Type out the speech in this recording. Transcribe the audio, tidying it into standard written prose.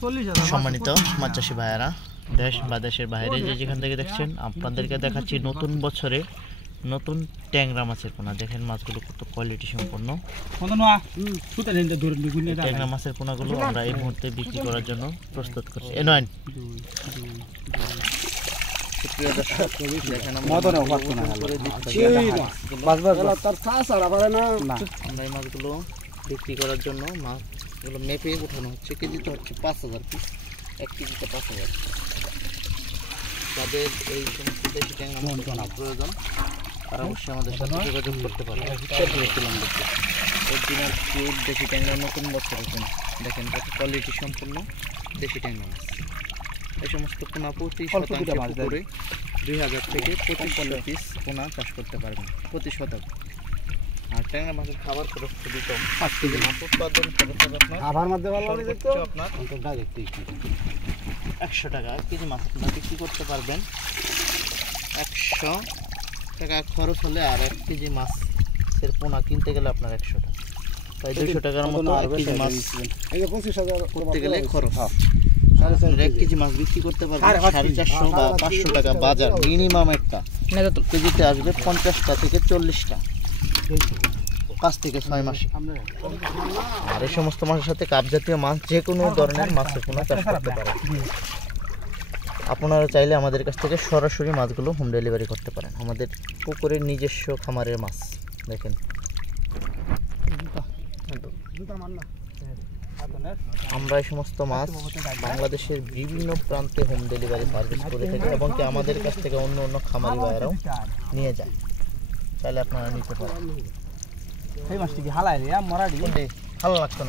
সম্মানিত মাছ চাষি ভাইয়ারা, দেশ বা দেশের বাইরে যে যেখান থেকে দেখছেন, আপনাদেরকে দেখাচ্ছি নতুন বছরে নতুন ট্যাংরা মাছের পোনা। দেখেন মাছগুলো কত কোয়ালিটি সম্পন্ন। ট্যাংরা মাছের পোনাগুলো আমরা এই মুহূর্তে বিক্রি করার জন্য প্রস্তুত করছি। আমরা এই মাছগুলো বিক্রি করার জন্য মাছগুলো মেপে উঠানো হচ্ছে। কেজিতে হচ্ছে 5000 পিস, 1 কেজিতে 5000। তাদের এই সমস্ত দেশি ট্যাংরা মাছ প্রয়োজন, তারা অবশ্যই আমাদের সাথে যোগাযোগ করতে পারে। অরিজিনাল পিওর দেশি ট্যাংরা নতুন বছর আছেন। দেখেন কত কোয়ালিটি সম্পন্ন দেশি ট্যাংরা মাছ। এই সমস্ত পোনা প্রতি শতাংশ পুকুরে 2000 থেকে 2500 পিস পোনা চাষ করতে পারবেন প্রতি শতক। আর ট্যাংরা মাছের খাবার খরচ খুবই কম। 5 কেজি মাছ উৎপাদন খরচ হবে আপনার 100 টাকা। 1 কেজি মাছ আপনারা বিক্রি করতে পারবেন 100 টাকা খরচ হলে, আর 1 কেজি মাছের পোনা কিনতে গেলে আপনার 100 টাকা। তাই 200 টাকার মতো 1 কেজি মাছ করতে গেলে খরচ। 1 কেজি মাছ বিক্রি করতে পারবেন 450 বা 500 টাকা বাজার মিনিমাম। একটা কেজিতে আসবে 50টা থেকে 40টা, 5 থেকে 6 মাস। আর এই সমস্ত মাছের সাথে কাপ জাতীয় মাছ, যে কোনো ধরনের মাছের পোনা চাষ করতে পারেন। আপনারা চাইলে আমাদের কাছ থেকে সরাসরি মাছগুলো হোম ডেলিভারি করতে পারেন। আমাদের পুকুরের নিজস্ব খামারের মাছ। দেখেন আমরা এই সমস্ত মাছ বাংলাদেশের বিভিন্ন প্রান্তে হোম ডেলিভারি সার্ভিস করে থাকি, এবং কি আমাদের কাছ থেকে অন্য অন্য খামারি ভাইয়েরাও নিয়ে যায়। চাইলে আপনারা নিতে পারেন। এই মাছটি কি হালাইলে মরাডি হালা লাগতো না।